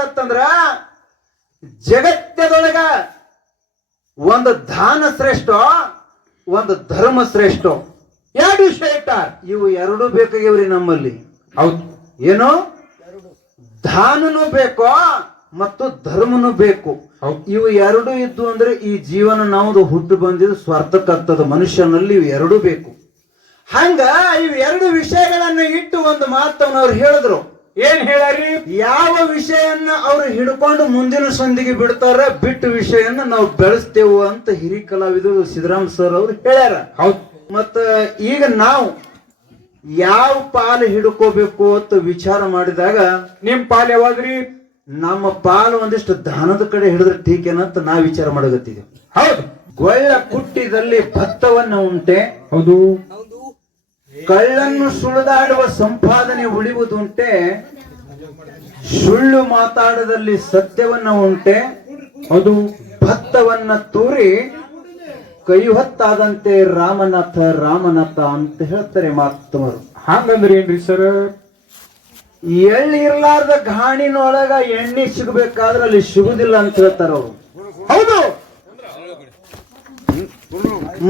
ಹೇಳ್ತಾರತ್ತಂದ್ರ ಜಗತ್ತದೊಳಗ ಒಂದು ದಾನ ಶ್ರೇಷ್ಠ, ಒಂದು ಧರ್ಮ ಶ್ರೇಷ್ಠ. ಎರಡು ವಿಷಯ ಇಟ್ಟಾರ. ಇವು ಎರಡೂ ಬೇಕಾಗ್ಯವ್ರಿ ನಮ್ಮಲ್ಲಿ. ಹೌದು. ಏನು? ದಾನನೂ ಬೇಕು ಮತ್ತು ಧರ್ಮನೂ ಬೇಕು. ಇವು ಎರಡು ಇದ್ದು ಅಂದ್ರೆ ಈ ಜೀವನ ನಾವು ಹುಟ್ಟು ಬಂದಿದ್ದು ಸ್ವಾರ್ಥಕ್ಕಾಗ್ತದ. ಮನುಷ್ಯನಲ್ಲಿ ಇವು ಎರಡೂ ಬೇಕು. ಹಂಗ ಇವು ಎರಡು ವಿಷಯಗಳನ್ನ ಇಟ್ಟು ಒಂದು ಮಾತನ್ನ ಅವ್ರು ಹೇಳಿದ್ರು. ಏನ್ ಹೇಳಾರಿ? ಯಾವ ವಿಷಯನ್ನ ಅವ್ರು ಹಿಡ್ಕೊಂಡು ಮುಂದಿನ ಸಂದಿಗೆ ಬಿಡ್ತಾರ, ಬಿಟ್ಟು ವಿಷಯನ್ನ ನಾವು ಬೆಳೆಸ್ತೇವು ಅಂತ ಹಿರಿಯ ಕಲಾವಿದರು ಸಿದ್ದರಾಮ್ ಸರ್ ಅವ್ರು ಹೇಳ್ಯಾರ. ಹೌದು. ಮತ್ತ ಈಗ ನಾವು ಯಾವ ಪಾಲು ಹಿಡ್ಕೋಬೇಕು ಅಂತ ವಿಚಾರ ಮಾಡಿದಾಗ ನಿಮ್ ಪಾಲ್ ಯಾವಾದ್ರಿ? ನಮ್ಮ ಪಾಲು ಒಂದಿಷ್ಟು ದಾನದ ಕಡೆ ಹಿಡಿದ್ರೆ ಟೀಕೇನಂತ ನಾ ವಿಚಾರ ಮಾಡಗತ್ತಿದ್ದೇವೆ. ಹೌದು. ಗೊಳ್ಳ ಕುಟ್ಟಿದಲ್ಲಿ ಭತ್ತವನ್ನ ಉಂಟೆ. ಹೌದು. ಕಳ್ಳನ್ನು ಸುಳಿದಾಡುವ ಸಂಪಾದನೆ ಉಳಿಯುವುದುಂಟೆ. ಸುಳ್ಳು ಮಾತಾಡದಲ್ಲಿ ಸತ್ಯವನ್ನ ಉಂಟೆ. ಹೌದು. ಭತ್ತವನ್ನ ತೂರಿ ಕೈ ಹೊತ್ತಾದಂತೆ ರಾಮನಾಥ ರಾಮನಾಥ ಅಂತ ಹೇಳ್ತಾರೆ ಮಾತವರು. ಹಂಗಂದ್ರೆ ಏನ್ರಿ ಸರ್? ಎಳ್ಳು ಇರ್ಲಾರ್ದ ಗಾಣಿನೊಳಗ ಎಣ್ಣೆ ಸಿಗಬೇಕಾದ್ರೆ ಅಲ್ಲಿ ಸಿಗುದಿಲ್ಲ ಅಂತ ಹೇಳ್ತಾರ ಅವರು. ಹೌದು.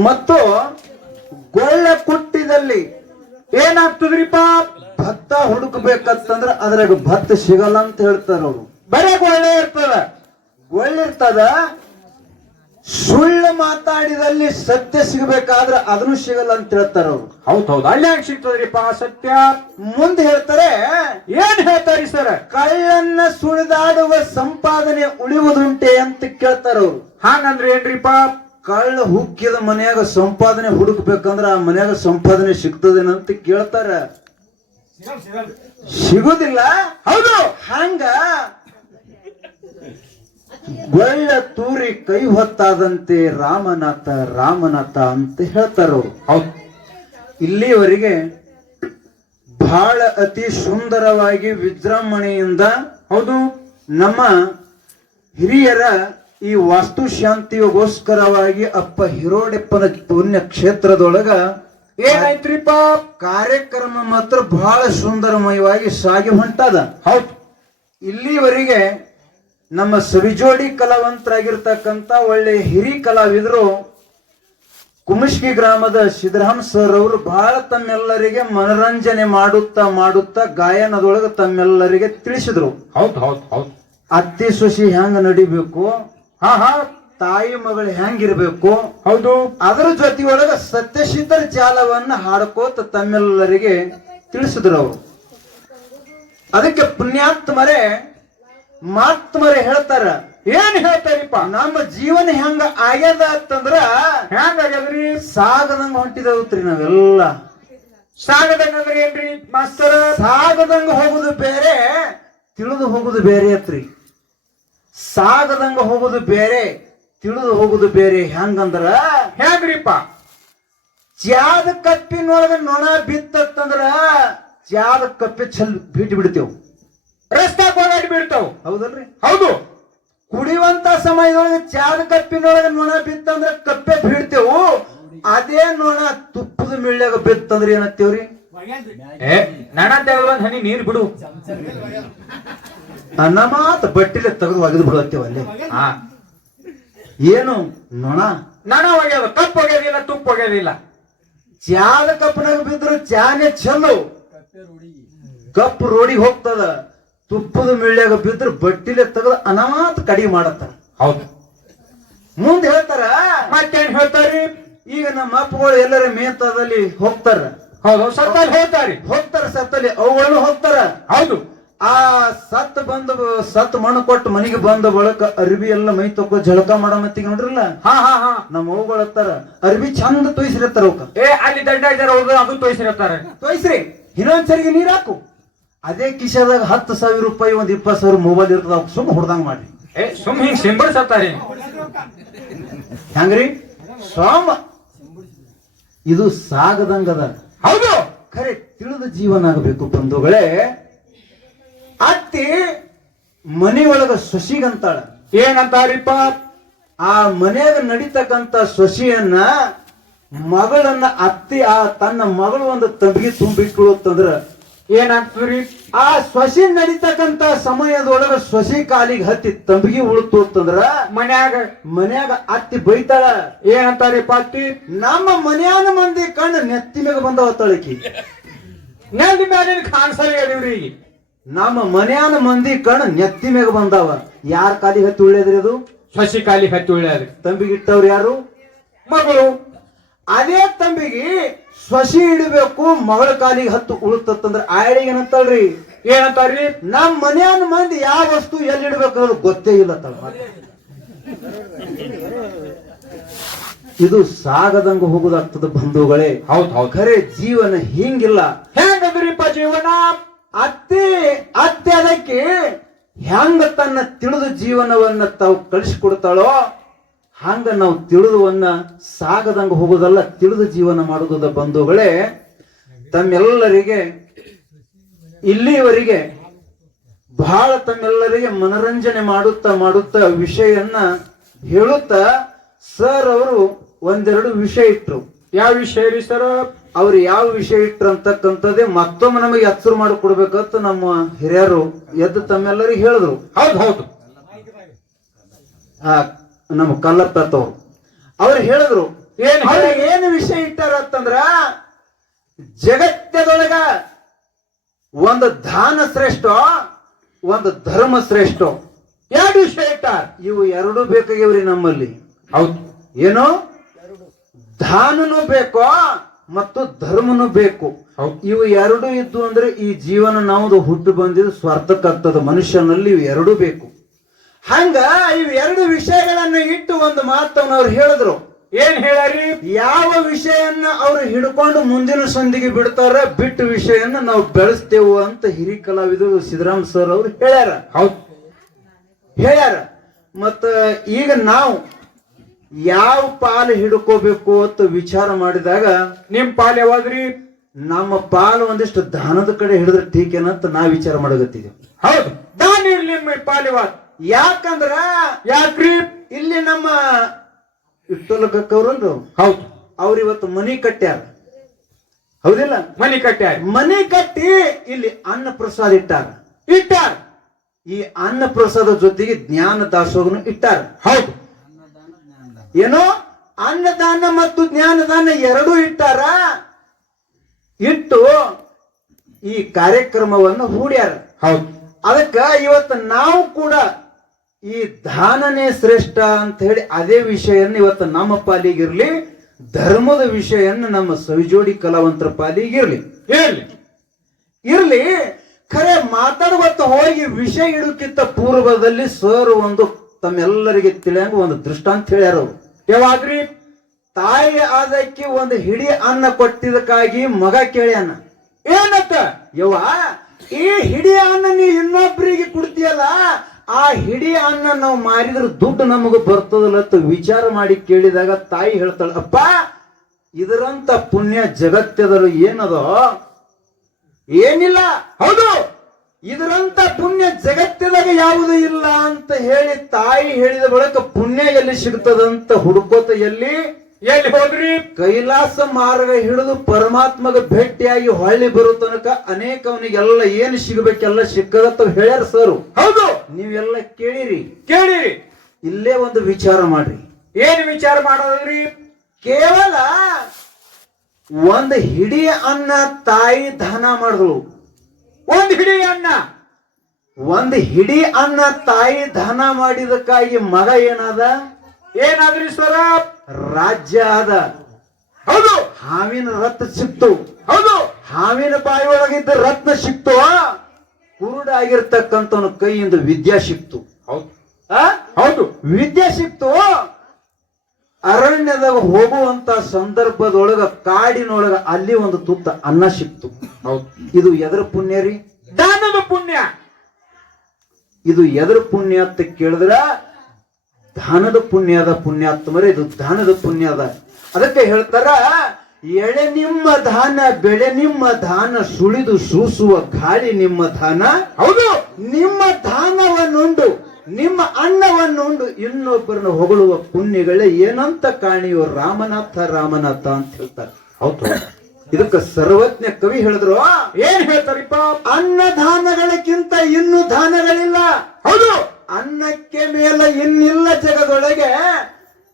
ಮತ್ತು ಗೊಳ್ಳ ಕುಟ್ಟಿದಲ್ಲಿ ಏನಾಗ್ತದ್ರಿಪ್ಪ? ಭತ್ತ ಹುಡುಕ್ಬೇಕಂತಂದ್ರ ಅದ್ರಾಗ ಭತ್ತ ಸಿಗಲ್ಲ ಅಂತ ಹೇಳ್ತಾರ ಅವರು. ಬರೇ ಒಳ್ಳೆ ಇರ್ತದ. ಒಳ್ಳಿರ್ತದ. ಸುಳ್ಳು ಮಾತಾಡಿದಲ್ಲಿ ಸತ್ಯ ಸಿಗಬೇಕಾದ್ರೆ ಅದನ್ನು ಸಿಗಲ್ಲ ಅಂತ ಹೇಳ್ತಾರ ಅವರು. ಹೌದೌದು. ಅಲ್ಲಿ ಹೆಂಗ್ ಸಿಗ್ತದ್ರಿಪ್ಪ ಸತ್ಯ? ಮುಂದೆ ಹೇಳ್ತಾರೆ. ಏನ್ ಹೇಳ್ತಾರಿ ಸರ್? ಕಳ್ಳನ್ನ ಸುಳಿದಾಡುವ ಸಂಪಾದನೆ ಉಳಿಯುವುದುಂಟೆ ಅಂತ ಕೇಳ್ತಾರ ಅವರು. ಹಂಗಂದ್ರೆ ಏನ್ರಿಪ್ಪ? ಕಳ್ಳ ಹುಕ್ಕಿದ ಮನ್ಯಾಗ ಸಂಪಾದನೆ ಹುಡುಕ್ಬೇಕಂದ್ರ ಆ ಮನ್ಯಾಗ ಸಂಪಾದನೆ ಸಿಗ್ತದೇನಂತ ಕೇಳ್ತಾರ. ಸಿಗುದಿಲ್ಲ. ಹೌದು. ಹಂಗ ಗೊಳ್ಳ ತೂರಿ ಕೈ ಹೊತ್ತಾದಂತೆ ರಾಮನಾಥ ರಾಮನಾಥ ಅಂತ ಹೇಳ್ತಾರ. ಹೌದು. ಇಲ್ಲಿವರೆಗೆ ಬಹಳ ಅತಿ ಸುಂದರವಾಗಿ ವಿಜೃಂಭಣೆಯಿಂದ ಹೌದು ನಮ್ಮ ಹಿರಿಯರ ಈ ವಾಸ್ತು ಶಾಂತಿಗೋಸ್ಕರವಾಗಿ ಅಪ್ಪ ಹಿರೋಡೆಪ್ಪನ ಪುಣ್ಯ ಕ್ಷೇತ್ರದೊಳಗ ಏನಾಯ್ತ್ರಿಪ್ಪ? ಕಾರ್ಯಕ್ರಮ ಮಾತ್ರ ಬಹಳ ಸುಂದರಮಯವಾಗಿ ಸಾಗಿ ಹೊಂಟದ. ಹೌದು. ಇಲ್ಲಿವರೆಗೆ ನಮ್ಮ ಸವಿಜೋಡಿ ಕಲಾವಂತರಾಗಿರ್ತಕ್ಕಂಥ ಒಳ್ಳೆ ಹಿರಿ ಕಲಾವಿದರು ಕುಮಶ್ಗಿ ಗ್ರಾಮದ ಸಿದ್ದರಾಮ್ ಸರ್ ಅವರು ಬಹಳ ತಮ್ಮೆಲ್ಲರಿಗೆ ಮನರಂಜನೆ ಮಾಡುತ್ತಾ ಗಾಯನದೊಳಗೆ ತಮ್ಮೆಲ್ಲರಿಗೆ ತಿಳಿಸಿದ್ರು. ಹೌದು ಹೌದು ಹೌದು. ಅತ್ತಿ ಸೊಸಿ ಹೆಂಗ ನಡಿಬೇಕು, ಹಾ ಹಾ, ತಾಯಿ ಮಗಳು ಹೆಂಗಿರ್ಬೇಕು, ಹೌದು, ಅದರ ಜೊತೆಯೊಳಗ ಸತ್ಯಶೀತರ ಜಾಲವನ್ನ ಹಾಡ್ಕೋತ ತಮ್ಮೆಲ್ಲರಿಗೆ ತಿಳಿಸಿದ್ರು ಅವರು. ಅದಕ್ಕೆ ಪುಣ್ಯಾತ್ಮರೇ ಮಾತ್ಮರೇ ಹೇಳ್ತಾರ. ಏನ್ ಹೇಳ್ತಾರಿಪ್ಪ? ನಮ್ಮ ಜೀವನ ಹೆಂಗ ಆಗ್ಯದ ಅಂತಂದ್ರ ಹೆಂಗಾಗ್ಯದ್ರಿ? ಸಾಗದಂಗ ಹೊಂಟಿದವ್ರಿ ನಾವೆಲ್ಲ. ಸಾಗದಂಗ ಅಂದ್ರೆ ಏನ್ರಿ ಮಾಸ್ತರ? ಸಾಗದಂಗ ಹೋಗುದು ಬೇರೆ, ತಿಳಿದು ಹೋಗುದು ಬೇರೆ ಅತ್ರಿ. ಸಾಗದಂಗ ಹೋಗುದು ಬೇರೆ, ತಿಳಿದು ಹೋಗುದು ಬೇರೆ. ಹೆಂಗಂದ್ರ ಹೆಂಗ್ರಿಪ್ಪ? ಚಾದ ಕಪ್ಪಿನೊಳಗ ನೊಣ ಬಿತ್ತಂದ್ರ ಚಾದ ಕಪ್ಪಿ ಬಿಟ್ಟು ಬಿಡ್ತೇವ್, ರಸ್ತಾಕ್ ಓಡಾಡಿ ಬಿಡ್ತಾವ್. ಹೌದಲ್ರಿ? ಹೌದು. ಕುಡಿಯುವಂತ ಸಮಯದೊಳಗೆ ಚಾದ ಕಪ್ಪಿನೊಳಗ ನೊಣ ಬಿತ್ತಂದ್ರ ಕಪ್ಪೆ ಬಿಡ್ತೇವು. ಅದೇ ನೊಣ ತುಪ್ಪದ ಮಿಳ್ಳ್ಯಾಗ ಬಿತ್ತಂದ್ರ ಏನತ್ತೇವ್ರಿ? ನಣ ತೆಗೆದ್ ಹನಿ ನೀರ್ ಬಿಡು ಅನ್ನ ಮಾತ ಬಟ್ಟಿಲೆ ತೆಗೆದು ಒಗೆದು ಬಿಡುತ್ತೇವ ಅಲ್ಲಿ. ಏನು ನೊಣ? ನಣ ಒಗ್ಯದ, ಕಪ್ಪು ಒಗ್ಯೋದಿಲ್ಲ, ತುಪ್ಪ ಒಗ್ಯೋದಿಲ್ಲ. ಚಾದ ಕಪ್ಪನಾಗ ಬಿದ್ರು ಚಾನೆ ಚೆಲ್ಲು, ಕಪ್ಪು ರೋಡಿಗೆ ಹೋಗ್ತದ. ತುಪ್ಪದ ಮಿಳ್ಳ್ಯಾಗ ಬಿದ್ರು ಬಟ್ಟಿಲೆ ತೆಗೆದು ಅನಾಥ ಕಡಿಗೆ ಮಾಡತ್ತ. ಹೌದು. ಮುಂದೆ ಹೇಳ್ತಾರ. ಮತ್ತೇನ್ ಹೇಳ್ತಾರಿ? ಈಗ ನಮ್ಮ ಅಪ್ಪಗಳು ಎಲ್ಲರ ಮೇಂತದಲ್ಲಿ ಹೋಗ್ತಾರ. ಹೌದು, ಸತ್ತಲ್ಲಿ ಹೋಗ್ತಾರ ಸತ್ತಲ್ಲಿ ಅವುಗಳನ್ನು ಹೋಗ್ತಾರ. ಹೌದು. ಆ ಸತ್ ಮಣ್ಣು ಕೊಟ್ಟು ಮನೆಗೆ ಬಂದ ಬಳಕ ಅರ್ಬಿ ಎಲ್ಲ ಮೈ ತಕ್ಕೋ ಜಳಕ ಮಾಡೋ ಮತ್ತಿಗೆ ನೋಡ್ರಲ್ಲ. ಹಾ ಹಾ ಹಾ, ನಮ್ಮ ಅವುಗಳು ಹತ್ತಾರ ಅರ್ಬಿ ಚಂದ ತೊಯ್ಸಿರತ್ತಾರ. ಅವಕ್ಕ ಅಲ್ಲಿ ದಂಡ ಇದ್ದಾರೆ, ಅವ್ರು ಅದು ತೋರಿಸಿರ್ತಾರೆ. ತೊಯ್ಸ್ರಿ, ಇನ್ನೊಂದ್ಸರಿಗೆ ನೀರ್ ಹಾಕು. ಅದೇ ಕಿಶದಾಗ 10,000 ರೂಪಾಯಿ, 20,000 ಮೊಬೈಲ್ ಇರ್ತದ. ಸುಮ್ ಹೊಡ್ದಂಗ್ ಮಾಡ್ರಿ. ಸುಮ್ ಹಿಂಗ್ ಸಿಂಬಳಿಸತ್ತಾರಿ. ಹೆಂಗ್ರಿ ಸೋಮ? ಇದು ಸಾಗದಂಗದ. ಹೌದು. ಖರೆ ತಿಳಿದ ಜೀವನ ಆಗಬೇಕು ಬಂಧುಗಳೇ. ಅತ್ತಿ ಮನೆಯೊಳಗ ಸೊಸಿಗಂತಾಳ. ಏನಂತಾರಿಪ್ಪ? ಆ ಮನೆಯಾಗ ನಡೀತಕ್ಕಂತ ಸೊಸಿಯನ್ನ ಮಗಳನ್ನ ಅತ್ತಿ ತನ್ನ ಮಗಳು ಒಂದು ತಂಬಿಗೆ ತುಂಬಿಟ್ಕೊಳತ್ತಂದ್ರ ಏನಾಗ್ತದ್ರಿ? ಆ ಸೊಸಿ ನಡೀತಕ್ಕಂತ ಸಮಯದೊಳಗ ಸೊಸಿ ಕಾಲಿಗೆ ಹತ್ತಿ ತಂಬಿಗೆ ಉಳುತ್ತು ಅಂತಂದ್ರ ಮನ್ಯಾಗ ಅತ್ತಿ ಬೈತಾಳ. ಏನಂತಾರಿಪ್ಪ ಅತ್ತಿ? ನಮ್ಮ ಮನ್ಯಾನ ಮಂದಿ ಕಣ್ಣು ನೆತ್ತಿ ಮ್ಯಾಗ ಬಂದವ ತಳಕಿ. ನೆಲದ ಮ್ಯಾಲಿನ ಕಾಣಿಸಲ್ಲ ಹೇಳಿವ್ರಿ. ನಮ್ಮ ಮನ್ಯಾನ ಮಂದಿ ಕಣ್ಣು ನೆತ್ತಿ ಮ್ಯಾಗ ಬಂದಾವ. ಯಾರ ಕಾಲಿಗೆ ಹತ್ತಿ ಉಳ್ಳೆದ್ರಿ ಅದು? ಸಸಿ ಕಾಲಿ ಹತ್ತಿ ಉಳ್ಳ್ಯಾದ್ರಿ. ತಂಬಿಗೆ ಇಟ್ಟವ್ರು ಯಾರು? ಮಗಳು. ಅದೇ ತಂಬಿಗೆ ಸೊಸಿ ಇಡಬೇಕು, ಮಗಳ ಕಾಲಿಗೆ ಹತ್ತು ಉಳುತ್ತಂದ್ರ ಆಯಳಿಗೆ ಏನಂತಳ್ರಿ? ಏನಂತಾರ್ರಿ? ನಮ್ ಮನ್ಯಾನ ಮಂದಿ ಯಾವ ವಸ್ತು ಎಲ್ಲಿ ಇಡ್ಬೇಕು ಅನ್ನೋದು ಗೊತ್ತೇ ಇಲ್ಲ ತಳ. ಇದು ಸಾಗದಂಗ ಹೋಗುದಾಗ್ತದ ಬಂಧುಗಳೇ. ಹೌದ್ ಹೌದ್. ಖರೆ ಜೀವನ ಹಿಂಗಿಲ್ಲ. ಹೆಂಗಂದ್ರಿಪ್ಪ ಜೀವನ? ಅತ್ತೆ ಅದಕ್ಕೆ ಹೆಂಗ ತನ್ನ ತಿಳಿದ ಜೀವನವನ್ನ ತಾವು ಕಳಿಸಿಕೊಡ್ತಾಳೋ ಹಂಗ ನಾವು ತಿಳಿದುವನ್ನ ಸಾಗದಂಗ ಹೋಗೋದಲ್ಲ, ತಿಳಿದು ಜೀವನ ಮಾಡುವುದ ಬಂಧುಗಳೇ. ತಮ್ಮೆಲ್ಲರಿಗೆ ಇಲ್ಲಿವರೆಗೆ ಬಹಳ ತಮ್ಮೆಲ್ಲರಿಗೆ ಮನರಂಜನೆ ಮಾಡುತ್ತಾ ವಿಷಯನ್ನ ಹೇಳುತ್ತಾ ಸರ್ ಅವರು ಒಂದೆರಡು ವಿಷಯ ಇಟ್ರು. ಯಾವ ವಿಷಯ ರೀ ಸರ್? ಅವ್ರು ಯಾವ ವಿಷಯ ಇಟ್ರು ಅಂತಕ್ಕಂಥದ್ದೇ ಮತ್ತೊಮ್ಮೆ ನಮಗೆ ಎಚ್ಚರ ಮಾಡಿ ಕೊಡ್ಬೇಕಂತ ನಮ್ಮ ಹಿರಿಯರು ಎದ್ದು ತಮ್ಮೆಲ್ಲರಿಗೆ ಹೇಳಿದ್ರು. ಹೌದು ಹೌದು. ನಮ್ಮ ಕಲ್ಲತ್ತವ್ರು ಅವ್ರು ಹೇಳಿದ್ರು. ಏನ್ ಏನು ವಿಷಯ ಇಟ್ಟಾರ ಅಂತಂದ್ರ ಜಗತ್ತದೊಳಗ ಒಂದು ದಾನ ಶ್ರೇಷ್ಠ, ಒಂದು ಧರ್ಮ ಶ್ರೇಷ್ಠ. ಎರಡು ವಿಷಯ ಇಟ್ಟಾರ. ಇವು ಎರಡೂ ಬೇಕಾಗ್ಯವ್ರಿ ನಮ್ಮಲ್ಲಿ. ಹೌದು. ಏನು? ದಾನನೂ ಬೇಕೋ ಮತ್ತು ಧರ್ಮನೂ ಬೇಕು. ಇವು ಎರಡು ಇದ್ದು ಅಂದ್ರೆ ಈ ಜೀವನ ನಾವು ಹುಟ್ಟು ಬಂದಿದ್ದು ಸ್ವಾರ್ಥಕ್ಕಾಗ್ತದ. ಮನುಷ್ಯನಲ್ಲಿ ಇವು ಎರಡೂ ಬೇಕು. ಹಂಗ ಇವು ಎರಡು ವಿಷಯಗಳನ್ನ ಇಟ್ಟು ಒಂದು ಮಾತನ್ನ ಅವ್ರು ಹೇಳಿದ್ರು. ಏನ್ ಹೇಳಾರಿ? ಯಾವ ವಿಷಯನ್ನ ಅವ್ರು ಹಿಡ್ಕೊಂಡು ಮುಂದಿನ ಸಂಧಿಗೆ ಬಿಡ್ತಾರ, ಬಿಟ್ಟು ವಿಷಯನ್ನ ನಾವು ಬೆಳೆಸ್ತೇವು ಅಂತ ಹಿರಿ ಕಲಾವಿದರು ಸಿದ್ದರಾಮ್ ಸರ್ ಅವ್ರು ಹೇಳ್ಯಾರ. ಹೌದು ಹೇಳ್ಯಾರ. ಮತ್ತ ಈಗ ನಾವು ಯಾವ ಪಾಲು ಹಿಡ್ಕೋಬೇಕು ಅಂತ ವಿಚಾರ ಮಾಡಿದಾಗ ನಿಮ್ ಪಾಲ್ ಯಾವಾದ್ರಿ? ನಮ್ಮ ಪಾಲು ಒಂದಿಷ್ಟು ದಾನದ ಕಡೆ ಹಿಡಿದ್ರೆ ಟೀಕೇನಂತ ನಾ ವಿಚಾರ ಮಾಡಗತ್ತಿದ್ವಿ. ಹೌದು, ದಾನ ಇರ್ಲಿ ನಿಮ್ಮ ಪಾಲ್ ಯಾವಾಗ? ಯಾಕಂದ್ರ ಯಾಕ್ರಿ? ಇಲ್ಲಿ ನಮ್ಮ ಇಟ್ಟೋಲಕ್ಕವ್ರಲ್ರು, ಹೌದು, ಅವ್ರ ಇವತ್ತು ಮನಿ ಕಟ್ಟ್ಯಾರ. ಹೌದಿಲ್ಲ? ಮನಿ ಕಟ್ಟ್ಯಾರ. ಮನಿ ಕಟ್ಟಿ ಇಲ್ಲಿ ಅನ್ನ ಪ್ರಸಾದ ಇಟ್ಟಾರ. ಈ ಅನ್ನ ಪ್ರಸಾದ ಜೊತೆಗೆ ಜ್ಞಾನ ದಾಸೋಹನು ಇಟ್ಟಾರ. ಹೌದು. ಏನೋ ಅನ್ನದಾನ ಮತ್ತು ಜ್ಞಾನದಾನ ಎರಡೂ ಇಟ್ಟಾರ. ಇಟ್ಟು ಈ ಕಾರ್ಯಕ್ರಮವನ್ನು ಹೂಡ್ಯಾರ. ಹೌದು. ಅದಕ್ಕ ಇವತ್ತು ನಾವು ಕೂಡ ಈ ದಾನನೇ ಶ್ರೇಷ್ಠ ಅಂತ ಹೇಳಿ ಅದೇ ವಿಷಯನ್ನ ಇವತ್ತು ನಮ್ಮ ಪಾಲಿಗಿರ್ಲಿ, ಧರ್ಮದ ವಿಷಯನ್ನ ನಮ್ಮ ಸವಿಜೋಡಿ ಕಲಾವಂತರ ಪಾಲಿಗಿರ್ಲಿ ಇರ್ಲಿ. ಖರೆ ಮಾತಾಡುವತ್ತ ಹೋಗಿ ವಿಷಯ ಇಡೋಕ್ಕಿಂತ ಪೂರ್ವದಲ್ಲಿ ಸರ್ ಒಂದು ತಮ್ಮೆಲ್ಲರಿಗೆ ತಿಳಿಯಂಗ ಒಂದು ದೃಷ್ಟಾಂತ ಹೇಳ್ಯಾರ. ಅವರು ಯಾವಾಗ್ರಿ? ತಾಯಿ ಅದಕ್ಕೆ ಒಂದು ಹಿಡಿ ಅನ್ನ ಕೊಟ್ಟಿದ್ದಕ್ಕಾಗಿ ಮಗ ಕೇಳ್ಯಾನ. ಏನಂತ? ಯವ್ವ, ಈ ಹಿಡಿ ಅನ್ನ ನೀ ಇನ್ನೊಬ್ಬರಿಗೆ ಕೊಡ್ತೀಯಲ್ಲ, ಆ ಹಿಡಿ ಅನ್ನ ನಾವು ಮಾರಿದ್ರೆ ದುಡ್ಡು ನಮಗ ಬರ್ತದಲ್ಲ ಅಂತ ವಿಚಾರ ಮಾಡಿ ಕೇಳಿದಾಗ ತಾಯಿ ಹೇಳ್ತಾಳ, ಅಪ್ಪ ಇದರಂತ ಪುಣ್ಯ ಜಗತ್ತದಲ್ಲಿ ಏನದೋ? ಏನಿಲ್ಲ. ಹೌದು, ಇದರಂತ ಪುಣ್ಯ ಜಗತ್ತದಾಗ ಯಾವುದೂ ಇಲ್ಲ ಅಂತ ಹೇಳಿ ತಾಯಿ ಹೇಳಿದ ಬಳಿಕ ಪುಣ್ಯ ಎಲ್ಲಿ ಸಿಗ್ತದಂತ ಹುಡುಕೋತ ಎಲ್ಲಿ ಹೋದ್ರಿ? ಕೈಲಾಸ ಮಾರ್ಗ ಹಿಡಿದು ಪರಮಾತ್ಮಗ ಭೇಟಿಯಾಗಿ ಹೊಳ್ಳಿ ಬರೋ ತನಕ ಅನೇಕ ಅವನಿಗೆಲ್ಲ ಏನು ಸಿಗಬೇಕೆಲ್ಲ ಸಿಕ್ಕದತ್ತ ಹೇಳ್ಯಾರ ಸರ್. ಹೌದು, ನೀವೆಲ್ಲ ಕೇಳಿರಿ. ಇಲ್ಲೇ ಒಂದು ವಿಚಾರ ಮಾಡ್ರಿ. ಏನ್ ವಿಚಾರ ಮಾಡೋದ್ರಿ? ಕೇವಲ ಒಂದು ಹಿಡಿ ಅನ್ನ ತಾಯಿ ದಾನ ಮಾಡಿದ್ರು. ಒಂದು ಹಿಡಿ ಅನ್ನ, ಒಂದು ಹಿಡಿ ಅನ್ನ ತಾಯಿ ದಾನ ಮಾಡಿದಕ್ಕಾಗಿ ಮಗ ಏನಾದ್ರಿ ಸರ? ರಾಜ್ಯ ಆದ. ಹೌದು. ಹಾವಿನ ರತ್ನ ಸಿಕ್ತು. ಹೌದು. ಹಾವಿನ ಬಾಯಿ ಒಳಗಿದ್ದ ರತ್ನ ಸಿಕ್ತು. ಕುರುಡಾಗಿರ್ತಕ್ಕಂಥವನ ಕೈಯಿಂದ ವಿದ್ಯಾ ಸಿಕ್ತು. ಹೌದು, ವಿದ್ಯೆ ಸಿಕ್ತು. ಅರಣ್ಯದಾಗ ಹೋಗುವಂತ ಸಂದರ್ಭದೊಳಗ ಕಾಡಿನೊಳಗ ಅಲ್ಲಿ ಒಂದು ತುತ್ತ ಅನ್ನ ಸಿಕ್ತು. ಹೌದು. ಇದು ಎದರ ಪುಣ್ಯ ರೀ? ದಾನದ ಪುಣ್ಯ. ಇದು ಎದರ ಪುಣ್ಯ ಅಂತ ಕೇಳಿದ್ರ ದಾನದ ಪುಣ್ಯದ ಪುಣ್ಯಾತ್ಮರೇ, ಇದು ದಾನದ ಪುಣ್ಯದ. ಅದಕ್ಕೆ ಹೇಳ್ತಾರ, ಎಳೆ ನಿಮ್ಮ ದಾನ, ಬೆಳೆ ನಿಮ್ಮ ದಾನ, ಸುಳಿದು ಸೂಸುವ ಗಾಳಿ ನಿಮ್ಮ ದಾನ. ಹೌದು. ನಿಮ್ಮ ದಾನವನ್ನುಂಡು, ನಿಮ್ಮ ಅನ್ನವನ್ನುಂಡು ಇನ್ನೊಬ್ಬರನ್ನು ಹೊಗಳುವ ಪುಣ್ಯಗಳೇ ಏನಂತ ಕಾಣಿಯೋ ರಾಮನಾಥ ರಾಮನಾಥ ಅಂತ ಹೇಳ್ತಾರೆ. ಹೌದು. ಇದಕ್ಕ ಸರ್ವಜ್ಞ ಕವಿ ಹೇಳಿದ್ರು, ಏನ್ ಹೇಳ್ತಾರಿಪ್ಪ? ಅನ್ನದಾನಗಳಿಗಿಂತ ಇನ್ನು ದಾನಗಳಿಲ್ಲ. ಹೌದು. ಅನ್ನಕ್ಕೆ ಮೇಲೆ ಇನ್ನಿಲ್ಲ ಜಗದೊಳಗೆ,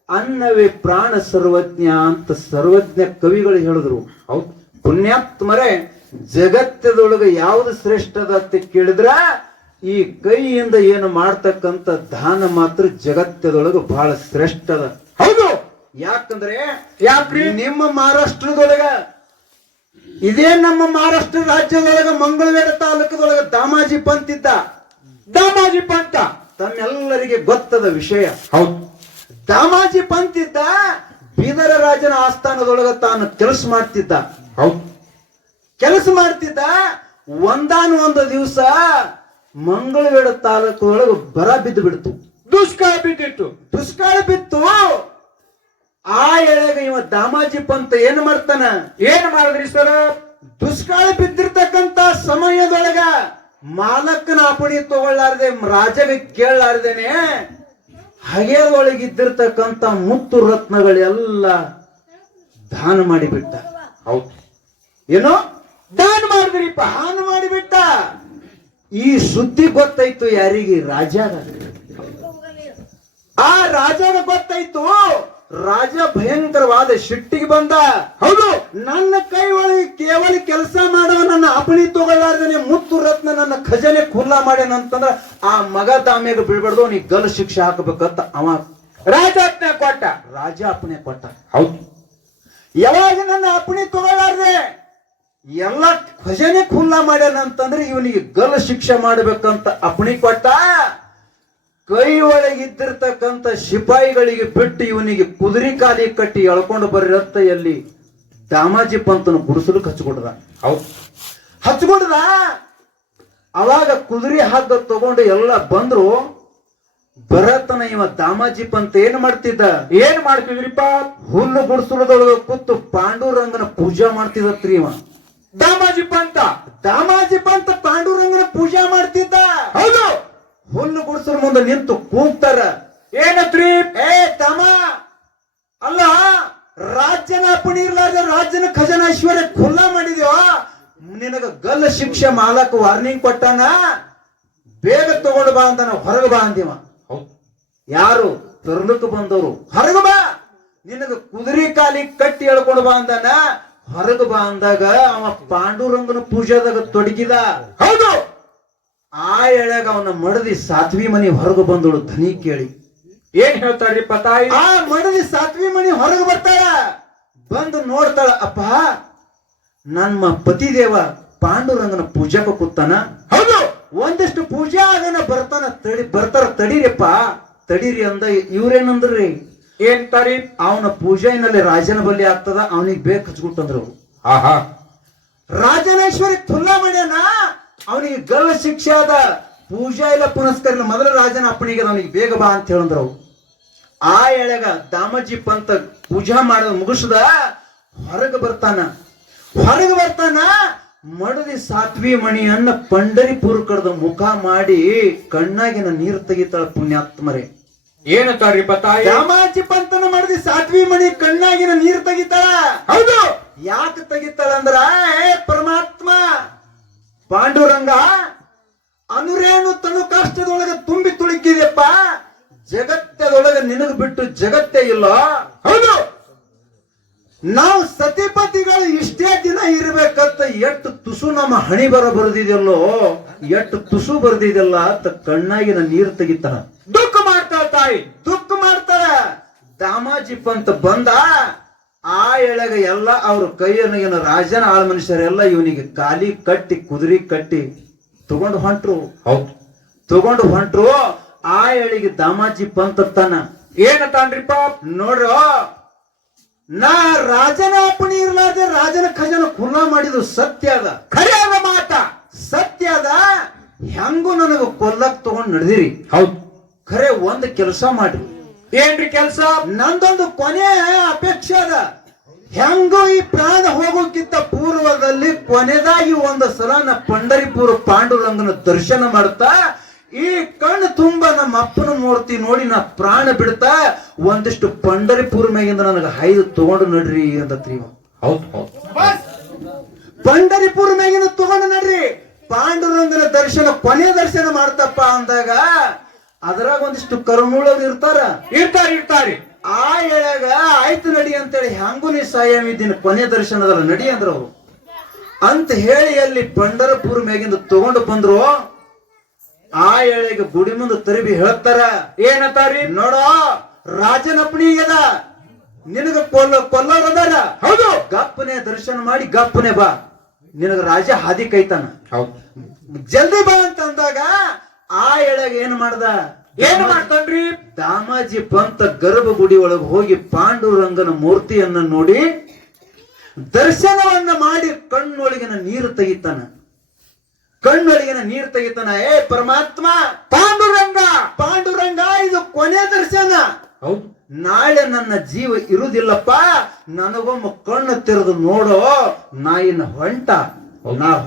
ಅನ್ನವೇ ಪ್ರಾಣ ಸರ್ವಜ್ಞ ಅಂತ ಸರ್ವಜ್ಞ ಕವಿಗಳು ಹೇಳಿದ್ರು. ಹೌದು. ಪುಣ್ಯಾತ್ಮರೇ, ಜಗತ್ತದೊಳಗೆ ಯಾವ್ದು ಶ್ರೇಷ್ಠದ ಅಂತ ಕೇಳಿದ್ರ ಈ ಕೈಯಿಂದ ಏನು ಮಾಡ್ತಕ್ಕಂಥ ದಾನ ಮಾತ್ರ ಜಗತ್ತದೊಳಗೆ ಬಹಳ ಶ್ರೇಷ್ಠದ. ಹೌದು. ಯಾಕಂದ್ರೆ ಯಾಕ್ರಿ? ನಿಮ್ಮ ಮಹಾರಾಷ್ಟ್ರದೊಳಗ, ಇದೇ ನಮ್ಮ ಮಹಾರಾಷ್ಟ್ರ ರಾಜ್ಯದೊಳಗ ಮಂಗಳವೇಡ ತಾಲೂಕದೊಳಗ ದಾಮಾಜಿ ಪಂತ್ ಇದ್ದ. ದಾಮಾಜಿ ಪಂತ ತಮ್ಮೆಲ್ಲರಿಗೆ ಗೊತ್ತದ ವಿಷಯ. ಹೌದು. ದಾಮಾಜಿ ಪಂತ್ ಇದ್ದ. ಬೀದರ ರಾಜನ ಆಸ್ಥಾನದೊಳಗ ತಾನು ಕೆಲಸ ಮಾಡ್ತಿದ್ದ. ಹೌದು. ಕೆಲಸ ಮಾಡ್ತಿದ್ದ. ಒಂದಾನೊಂದು ದಿವಸ ಮಂಗಳವೇಡ ತಾಲೂಕದೊಳಗ ಬರ ಬಿದ್ದು ಬಿಡ್ತು. ದುಷ್ಕಾಲ ಬಿದ್ದಿತ್ತು. ದುಷ್ಕಾಲ ಬಿತ್ತು. ಆ ಎಳೆಗ ಇವ ದಾಮಾಜಿ ಪಂತ ಏನ್ ಮಾಡ್ತಾನ? ಏನ್ ಮಾಡಿದ್ರಿ ಸರ್? ದುಷ್ಕಾಲ ಬಿದ್ದಿರ್ತಕ್ಕಂತ ಸಮಯದೊಳಗ ಮಾಲಕನ ಅಪಣಿ ತಗೊಳ್ಳಾರ್ದೆ, ರಾಜಗ ಕೇಳಲಾರ್ದೇನೆ ಹಗೆಯದೊಳಗಿದ್ದಿರ್ತಕ್ಕಂತ ಮುತ್ತು ರತ್ನಗಳೆಲ್ಲ ದಾನ ಮಾಡಿಬಿಟ್ಟ. ಹೌದು. ಏನೋ ದಾನ ಮಾಡಿದ್ರಿಪ್ಪ. ದಾನ ಮಾಡಿಬಿಟ್ಟ. ಈ ಸುದ್ದಿ ಗೊತ್ತಾಯ್ತು ಯಾರಿಗೆ? ರಾಜಾಗ. ಆ ರಾಜಾಗ ಗೊತ್ತಾಯ್ತು. ರಾಜ ಭಯಂಕರವಾದ ಶಿಟ್ಟಿಗೆ ಬಂದ. ಹೌದು. ನನ್ನ ಕೈ ಒಳಗೆ ಕೇವಲ ಕೆಲಸ ಮಾಡುವ ನನ್ನ ಅಪಣಿ ತಗೊಳ್ಳಾರ್ದೇನೆ ಮುತ್ತು ರತ್ನ ನನ್ನ ಖಜಾನೆ ಖುಲ್ಲಾ ಮಾಡ್ಯಾನಂತಂದ್ರ ಆ ಮಗ ದಾಮ್ಯಾಗ ಬೀಳ್ಬಾರ್ದು, ನೀ ಗಲ್ ಶಿಕ್ಷೆ ಹಾಕಬೇಕಂತ ಅವ ರಾಜಾಜ್ಞೆ ಕೊಟ್ಟ. ರಾಜ ಅಪಣೆ ಕೊಟ್ಟ. ಹೌದು. ಯಾವಾಗ ನನ್ನ ಅಪಣಿ ತಗೊಳ್ಳಾರ್ದೆ ಎಲ್ಲ ಖಜಾನೆ ಖುಲ್ಲಾ ಮಾಡ್ಯಾನಂತಂದ್ರೆ ಇವನಿಗೆ ಗಲ್ ಶಿಕ್ಷೆ ಮಾಡಬೇಕಂತ ಅಪಣಿ ಕೊಟ್ಟ. ಕೈ ಒಳಗಿದ್ದಿರ್ತಕ್ಕಂಥ ಸಿಪಾಯಿಗಳಿಗೆ ಬಿಟ್ಟು ಇವನಿಗೆ ಕುದುರೆ ಕಾಲಿ ಕಟ್ಟಿ ಎಳ್ಕೊಂಡು ಬರತ್ತ ಎಲ್ಲಿ ದಾಮಾಜಿ ಪಂತನ ಗುಡಿಸಲು ಹಚ್ಕೊಡ್ದ. ಹೌದು. ಹಚ್ಕೊಡ್ದ. ಅವಾಗ ಕುದುರೆ ಹಗ್ಗ ತಗೊಂಡು ಎಲ್ಲ ಬಂದ್ರು. ಬರತನ ಇವ ದಾಮಾಜಿ ಪಂತ ಏನ್ ಮಾಡ್ತಿದ್ದ? ಏನ್ ಮಾಡ್ತಿದ್ರಿಪ್ಪ? ಹುಲ್ಲು ಗುಡಿಸಲದೊಳಗ ಕೂತು ಪಾಂಡುರಂಗನ ಪೂಜಾ ಮಾಡ್ತಿದತ್ರಿ ಇವ. ದಾಮಾಜಿ ಪಂತ. ದಾಮಾಜಿ ಪಂತ ಪಾಂಡುರಂಗನ ಪೂಜಾ ಮಾಡ್ತಿದ್ದ. ಹೌದು. ಹುಲ್ಲು ಗುಡಿಸಲ ಮುಂದೆ ನಿಂತು ಕೂಗ್ತಾರ, ಏನತ್ರಿ? ಏ ತಮ್ಮ, ಅಲ್ಲ ರಾಜ್ಯನ ಅಪ್ಪಣಿ ಇರ್ಲಾರ್ದ ರಾಜ್ಯನ ಖಜಾನ ಐಶ್ವರ್ಯ ಖುಲ್ಲಾ ಮಾಡಿದ್ಯೋ, ನಿನಗ ಗಲ್ಲ ಶಿಕ್ಷೆ ಮಾಲಕ ವಾರ್ನಿಂಗ್ ಕೊಟ್ಟಾನ, ಬೇಗ ತಗೊಂಡು ಬಾ ಅಂತಾನ. ಹೊರಗೆ ಬಾ ಅಂದಿವ. ಹೌದು. ಯಾರು? ತರ್ಲಕ್ ಬಂದವರು. ಹೊರಗೆ ಬಾ, ನಿನಗ ಕುದುರೆ ಕಾಲಿ ಕಟ್ಟಿ ಎಳ್ಕೊಂಡು ಬಾ ಅಂದಾನ. ಹೊರಗೆ ಬಾ ಅಂದಾಗ ಅವ ಪಾಂಡುರಂಗನ ಪೂಜಾದಾಗ ತೊಡಗಿದ. ಹೌದು. ಆ ಎಳೆಗ ಅವನ ಮಡದಿ ಸಾತ್ವಿ ಮನಿ ಹೊರಗೆ ಬಂದಳು. ಧ್ವನಿ ಕೇಳಿ ಏನ್ ಹೇಳ್ತಾರ್ರಿಪ್ಪ ತಾಯಿ? ಆ ಮಡದಿ ಸಾತ್ವಿ ಮನಿ ಹೊರಗೆ ಬರ್ತಾಳ. ಬಂದು ನೋಡ್ತಾಳ, ಅಪ್ಪ ನಮ್ಮ ಪತಿದೇವ ಪಾಂಡುರಂಗನ ಪೂಜಾಕ ಕೂತಾನ. ಹೌದು. ಒಂದಿಷ್ಟು ಪೂಜಾ ಆಗನ ಬರ್ತಾನ, ಬರ್ತಾರ ತಡೀರಿಪ್ಪ, ತಡೀರಿ ಅಂದ. ಇವ್ರೇನಂದ್ರಿ? ಏನ್ ತಾರಿ? ಅವನ ಪೂಜೆನಲ್ಲಿ ರಾಜನ ಬಲಿ ಆಗ್ತದ, ಅವನಿಗೆ ಬೇಕು ಹಚ್ಕೊಟ್ಟಂದ್ರು. ಆಹಾ. ರಾಜನೇಶ್ವರಿ ಖುಲ್ಲಾ ಮಾಡ್ಯಾನ, ಅವನಿಗೆ ಗಲ್ಲ ಶಿಕ್ಷೆ ಅದ. ಪೂಜಾ ಇಲ್ಲ ಪುನಸ್ಕಾರ ಇಲ್ಲ, ಮೊದಲ ರಾಜನ ಅಪ್ಪಣಿಗೆ ಅವನಿಗೆ ಬೇಗ ಬಾ ಅಂತ ಹೇಳಿದ್ರು. ಆ ಎಳೆಗ ದಾಮಜಿ ಪಂತ ಪೂಜಾ ಮಾಡೋದು ಮುಗಿಸ್ದ. ಹೊರಗೆ ಬರ್ತಾನ. ಹೊರಗೆ ಬರ್ತಾನ. ಮಡದಿ ಸಾತ್ವಿ ಮಣಿಯನ್ನ ಪಂಡರಿಪುರ ಕಡ್ದ ಮುಖ ಮಾಡಿ ಕಣ್ಣಾಗಿನ ನೀರು ತೆಗಿತಾಳ. ಪುಣ್ಯಾತ್ಮರೇ, ಏನು ತಾರಿಪ್ಪ ತಾಯಿ? ದಾಮಾಜಿ ಪಂತನ ಮಡದಿ ಸಾತ್ವಿ ಮಣಿ ಕಣ್ಣಾಗಿನ ನೀರು ತೆಗಿತಾಳ. ಹೌದು. ಯಾಕೆ ತೆಗಿತಾಳ ಅಂದ್ರ, ಏ ಪರಮಾತ್ಮ ಪಾಂಡುರಂಗ, ಅನುರೇಣು ತನು ಕಷ್ಟದೊಳಗೆ ತುಂಬಿ ತುಳುಕಿದೆಪ್ಪ, ಜಗತ್ತದೊಳಗೆ ನಿನಗ ಬಿಟ್ಟು ಜಗತ್ತೇ ಇಲ್ಲ. ಹೌದು. ನಾವು ಸತಿಪತಿಗಳು ಇಷ್ಟೇ ದಿನ ಇರ್ಬೇಕಂತ ಎಷ್ಟು ತುಸು ನಮ್ಮ ಹಣಿ ಬರದಿದೆಯಲ್ಲೋ, ಎಷ್ಟು ತುಸು ಬರ್ದಿದೆಲ್ಲ ಅಂತ ಕಣ್ಣಾಗಿನ ನೀರು ತೆಗಿತಾನ. ದುಃಖ ಮಾಡ್ತಾಳ ತಾಯಿ. ದುಃಖ ಮಾಡ್ತಾಳ. ದಾಮಾಜಿ ಪಂತ ಬಂದ. ಆ ಎಳೆಗ ಎಲ್ಲ ಅವ್ರ ಕೈಯನ್ನ ರಾಜನ ಆಳ್ ಮನುಷ್ಯರೆಲ್ಲ ಇವನಿಗೆ ಕಾಲಿ ಕಟ್ಟಿ ಕುದುರೆ ಕಟ್ಟಿ ತಗೊಂಡು ಹೊಂಟ್ರು. ಹೌದು. ತಗೊಂಡು ಹೊಂಟ್ರು. ಆ ಎಳೆಗೆ ದಾಮಾಜಿ ಪಂತ ತಾನ ಏನತಾನ್ರಿಪ್ಪ? ನೋಡ್ರ, ನಾ ರಾಜನ ಅಪ್ಪಣಿ ಇರ್ಲಾರ್ದೆ ರಾಜನ ಖಜಾನ ಖುಲ್ಲಾ ಮಾಡಿದ್ದು ಸತ್ಯ ಅದ, ಖರೆಯಾದ ಮಾತ ಸತ್ಯ ಅದ. ಹೆಂಗು ನನಗ ಕೊಲ್ಲಕ್ ತಗೊಂಡ್ ನಡೆದಿರಿ. ಹೌದು. ಖರೆ ಒಂದ್ ಕೆಲಸ ಮಾಡ್ರಿ. ಏನ್ರಿ ಕೆಲ್ಸ? ನಂದೊಂದು ಕೊನೆ ಅಪೇಕ್ಷೆ ಅದ. ಹೆಂಗು ಈ ಪ್ರಾಣ ಹೋಗೋಕ್ಕಿಂತ ಪೂರ್ವದಲ್ಲಿ ಕೊನೆದಾಗಿ ಒಂದು ಸಲ ನಾ ಪಂಡರಿಪುರ ಪಾಂಡುರಂಗನ ದರ್ಶನ ಮಾಡ್ತಾ ಈ ಕಣ್ಣು ತುಂಬ ನಮ್ಮ ಅಪ್ಪನ ಮೂರ್ತಿ ನೋಡಿ ನಾ ಪ್ರಾಣ ಬಿಡ್ತಾ ಒಂದಿಷ್ಟು ಪಂಡರಿಪುರ ಮ್ಯಾಗಿಂದ ನನಗೆ ಹೈದು ತಗೊಂಡು ನಡ್ರಿ ಅಂತ. ಹೌದು. ಹೌದು. ಪಂಡರಿಪುರ ಮ್ಯಾಗಿನ ತಗೊಂಡು ನಡ್ರಿ ಪಾಂಡುರಂಗನ ದರ್ಶನ ಕೊನೆ ದರ್ಶನ ಮಾಡ್ತಪ್ಪ ಅಂದಾಗ ಅದ್ರಾಗ ಒಂದಿಷ್ಟು ಕರುಮೂಳವ್ರು ಇರ್ತಾರೆ ಆ ಎಳೆಗ ಆಯ್ತು ನಡಿ ಅಂತೇಳಿ ಹ್ಯಾಂಗು ನೀ ಸಾಯಮಿದ್ದೀನಿ ಕೊನೆ ದರ್ಶನದಲ್ಲ ನಡಿ ಅಂದ್ರ ಅವ್ರು ಅಂತ ಹೇಳಿ ಅಲ್ಲಿ ಪಂಡರಪುರ ಮ್ಯಾಗಿಂದ ತಗೊಂಡು ಬಂದ್ರು. ಆ ಎಳೆಗೆ ಗುಡಿ ಮುಂದೆ ತರಿಬಿ ಹೇಳ್ತಾರ, ಏನಂತಾರಿ? ನೋಡೋ ರಾಜನಪ್ಪಣಿಗದ ನಿನಗ ಕೊಲ್ಲೋರದಾರ, ಹೌದು, ಗಪ್ಪನೆ ದರ್ಶನ ಮಾಡಿ ಗಪ್ಪನೆ ಬಾ, ನಿನಗ ರಾಜ ಹಾದಿ ಕೈತಾನ, ಹೌದು, ಜಲ್ದಿ ಬಾ ಅಂತ ಅಂದಾಗ ಆ ಎಳೆಗೆ ಏನ್ ಮಾಡ್ತಾನ್ರಿ? ದಾಮಾಜಿ ಪಂತ ಗರ್ಭಗುಡಿ ಒಳಗೆ ಹೋಗಿ ಪಾಂಡುರಂಗನ ಮೂರ್ತಿಯನ್ನ ನೋಡಿ ದರ್ಶನವನ್ನ ಮಾಡಿ ಕಣ್ಣೊಳಗಿನ ನೀರು ತೆಗಿತಾನ. ಏ ಪರಮಾತ್ಮ, ಪಾಂಡುರಂಗ ಇದು ಕೊನೆ ದರ್ಶನ, ಹೌದು, ನಾಳೆ ನನ್ನ ಜೀವ ಇರುವುದಿಲ್ಲಪ್ಪ, ನನಗೊಮ್ಮ ಕಣ್ಣು ತೆರೆದು ನೋಡೋ, ನಾ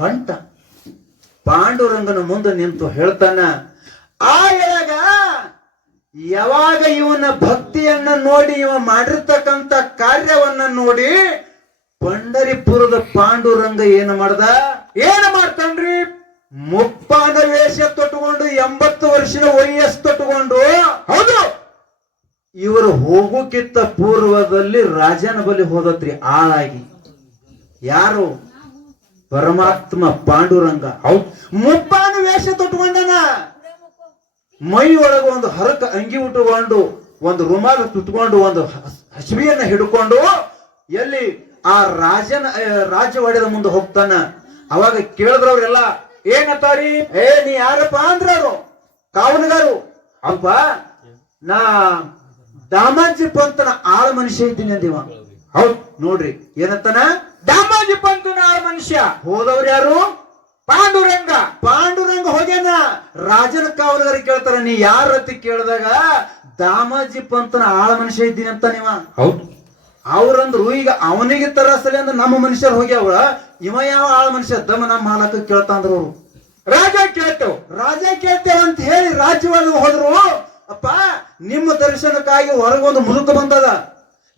ಹೊಂಟ ಪಾಂಡುರಂಗನ ಮುಂದೆ ನಿಂತು ಹೇಳ್ತಾನ. ಆ ಎಳಗ ಯಾವಾಗ ಇವನ ಭಕ್ತಿಯನ್ನ ನೋಡಿ, ಇವ ಮಾಡಿರ್ತಕ್ಕಂಥ ಕಾರ್ಯವನ್ನ ನೋಡಿ ಪಂಡರಿಪುರದ ಪಾಂಡುರಂಗ ಏನ್ ಮಾಡ್ತಾನ್ರಿ? ಮುಪ್ಪಾನ ವೇಷ ತೊಟ್ಟುಕೊಂಡು 80 ವರ್ಷದ ವಯಸ್ಸು ತೊಟ್ಟುಕೊಂಡು, ಹೌದು, ಇವರು ಹೋಗೋಕ್ಕಿಂತ ಪೂರ್ವದಲ್ಲಿ ರಾಜನ ಬಳಿ ಹೋದತ್ರಿ ಆಳಾಗಿ. ಯಾರು? ಪರಮಾತ್ಮ ಪಾಂಡುರಂಗ. ಹೌದು, ಮುಪ್ಪಾನ ವೇಷ ತೊಟ್ಟುಕೊಂಡನ, ಮೈ ಒಳಗೆ ಒಂದು ಹರಕ ಅಂಗಿ ಉಟ್ಟುಕೊಂಡು, ಒಂದು ರುಮಾಲು ತುಟ್ಕೊಂಡು, ಒಂದು ಹಸಿವೆಯನ್ನ ಹಿಡ್ಕೊಂಡು ಎಲ್ಲಿ ಆ ರಾಜವಾಡ್ಯದ ಮುಂದೆ ಹೋಗ್ತಾನ. ಅವಾಗ ಕೇಳಿದ್ರವ್ರೆಲ್ಲ, ಏನಂತಾರಿ? ನೀ ಯಾರಪ್ಪ ಅಂದ್ರವ್ರು, ಕಾವನಗಾರು. ಅಪ್ಪ ನಾ ದಾಮಾಜಿ ಪಂತನ ಆಳ ಮನುಷ್ಯ ಇದ್ದೀನಿ ಅಂದಿವ. ಹೌದು, ನೋಡ್ರಿ ಏನಂತಾನ? ದಾಮಾಜಿ ಪಂತನ ಆಳ ಮನುಷ್ಯ. ಹೋದವ್ರು ಯಾರು? ಪಾಂಡುರಂಗ ಹೋಗ್ಯಾನ. ರಾಜನ ಕಾವಲುಗಾರ ಕೇಳ್ತಾರ, ನೀ ಯಾರತಿ ಕೇಳಿದಾಗ ದಾಮಾಜಿ ಪಂತನ ಆಳ ಮನುಷ್ಯ ಇದ್ದೀನಿ ಅಂತ ನೀವ. ಹೌದು, ಅವ್ರಂದ್ರು ಈಗ ಅವನಿಗೆ ತರಸಲಿ ಅಂದ್ರೆ ನಮ್ಮ ಮನುಷ್ಯರು ಹೋಗ್ಯಾವ, ಇವ ಯಾವ ಆಳ ಮನುಷ್ಯ ದಮ ನಮ್ಮ ಮಾಲಕ ಕೇಳ್ತಾ ಅಂದ್ರು ಅವ್ರು. ರಾಜ ಕೇಳ್ತೇವ ಅಂತ ಹೇಳಿ ರಾಜ್ಯವಾಗಿ ಹೋದ್ರು. ಅಪ್ಪ ನಿಮ್ಮ ದರ್ಶನಕ್ಕಾಗಿ ಹೊರಗೊಂದು ಮುದುಕ ಬಂದದ,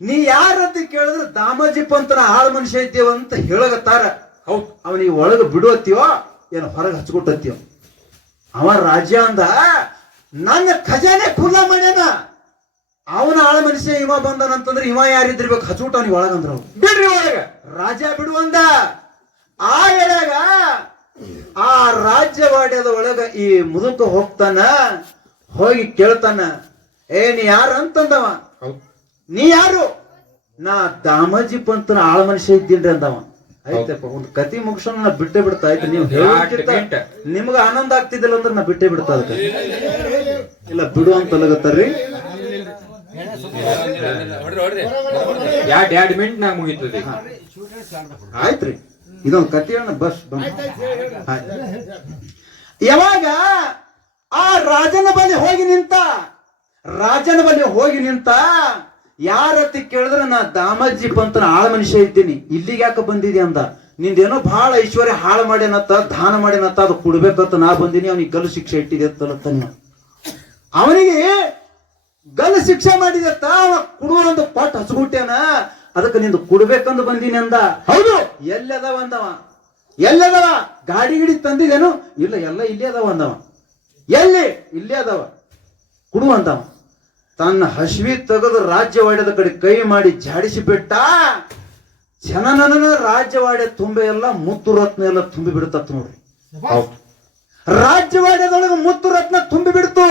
ನೀ ಯಾರಂತ ಕೇಳಿದ್ರೆ ದಾಮಾಜಿ ಪಂತನ ಆಳ ಮನುಷ್ಯ ಇದ್ದೇವ ಅಂತ ಹೇಳಗತ್ತಾರ. ಹೌದು, ಅವನಿಗೆ ಒಳಗೆ ಬಿಡುವತ್ತೀವೋ ಏನು ಹೊರಗೆ ಹಚ್ಕೊಟ್ಟತ್ತೀವ. ಅವ ರಾಜ್ಯ ಅಂದ, ನನ್ನ ಖಜಾನೆ ಖುಲ್ಲಾ ಮಾಡ್ಯಾನ, ಅವನ ಆಳ ಮನುಷ್ಯ ಇವ ಬಂದನಂತಂದ್ರೆ ಇವ ಯಾರಿದ್ದಿರ್ಬೇಕು, ಹಚ್ಬಿಟ್ಟು ಅವನಿಗೆ ಒಳಗಂದ್ರ ಬಿಡ್ರಿ ಒಳಗ. ರಾಜ ಬಿಡುವಂದ. ಆ ಎಳೆಗ ಆ ರಾಜ್ಯವಾಡ್ಯದ ಒಳಗ ಈ ಮುದುಕ ಹೋಗ್ತಾನ, ಹೋಗಿ ಕೇಳ್ತಾನ, ನೀ ಯಾರು ಅಂತಂದವ. ನೀ ಯಾರು? ನಾ ದಾಮಾಜಿ ಪಂತನ ಆಳ ಮನುಷ್ಯ ಇದ್ದೀನ್ರಿ ಅಂದವ. ಆಯ್ತಪ್ಪ, ಒಂದು ಕತಿ ಮುಗಿಸೋಣ ನಾ ಬಿಟ್ಟೆ ಬಿಡ್ತಾ. ಆಯ್ತು, ನೀವು ಹೇಳಕ್ಕಿಂತ ನಿಮ್ಗ ಆನಂದ ಆಗ್ತಿದ್ದಿಲ್ಲ ಅಂದ್ರೆ ನಾ ಬಿಟ್ಟೆ ಬಿಡ್ತಾ. ಅದಕ್ಕೆ ಇಲ್ಲ ಬಿಡು ಅಂತ ಅಲ್ಲಗತ್ತಾರ್ರಿ. 2 ಮಿನಿಟ್ನಾಗ ಮುಗಿತದೆ. ಆಯ್ತ್ರಿ, ಇದೊಂದು ಕತಿ ಬಸ್. ಯಾವಾಗ ಆ ರಾಜನ ಬಳಿ ಹೋಗಿ ನಿಂತ ಯಾರತ್ತಿ ಕೇಳಿದ್ರೆ ನಾ ದಾಮಾಜಿ ಪಂತನ ಆಳ ಮನುಷ್ಯ ಇದ್ದೀನಿ, ಇಲ್ಲಿಗೆ ಯಾಕೆ ಬಂದಿದೆ ಅಂದ. ನಿಂದೇನೋ ಬಹಳ ಐಶ್ವರ್ಯ ಹಾಳು ಮಾಡ್ಯಾನತ್ತ, ದಾನ ಮಾಡ್ಯಾನತ್ತ, ಅದು ಕೊಡ್ಬೇಕಂತ ನಾ ಬಂದೀನಿ, ಅವನಿಗೆ ಗಲ್ಲು ಶಿಕ್ಷೆ ಇಟ್ಟಿದೆ ಅಂತಲತ್ತ. ಅವನಿಗೆ ಗಲ್ಲು ಶಿಕ್ಷೆ ಮಾಡಿದತ್ತ, ಅವ ಕುಡುವ ಒಂದು ಪಟ್ ಹಚ್ಬಿಟ್ಯಾನ, ಅದಕ್ಕೆ ನಿಂದು ಕುಡ್ಬೇಕಂತ ಬಂದೀನಿ ಅಂದ. ಹೌದು, ಎಲ್ಲದವ ಅಂದವ. ಎಲ್ಲದವ? ಗಾಡಿ ಗಿಡಿ ತಂದಿದೇನು? ಇಲ್ಲ, ಎಲ್ಲ ಇಲ್ಲೇ ಅದಾವ ಅಂದವ. ಎಲ್ಲಿ? ಇಲ್ಲೇ ಅದಾವ, ಕುಡು ಅಂದವ. ತನ್ನ ಹಸಿವಿ ತೆಗೆದು ರಾಜ್ಯವಾಡ್ಯದ ಕಡೆ ಕೈ ಮಾಡಿ ಜಾಡಿಸಿ ಬಿಟ್ಟ. ಜನನನ ರಾಜ್ಯವಾಡ್ಯ ತುಂಬೆ ಎಲ್ಲ ಮುತ್ತು ರತ್ನ ಎಲ್ಲ ತುಂಬಿ ಬಿಡ್ತತ್ ನೋಡ್ರಿ. ರಾಜ್ಯವಾಡ್ಯದೊಳಗೆ ಮುತ್ತು ರತ್ನ ತುಂಬಿ ಬಿಡ್ತು.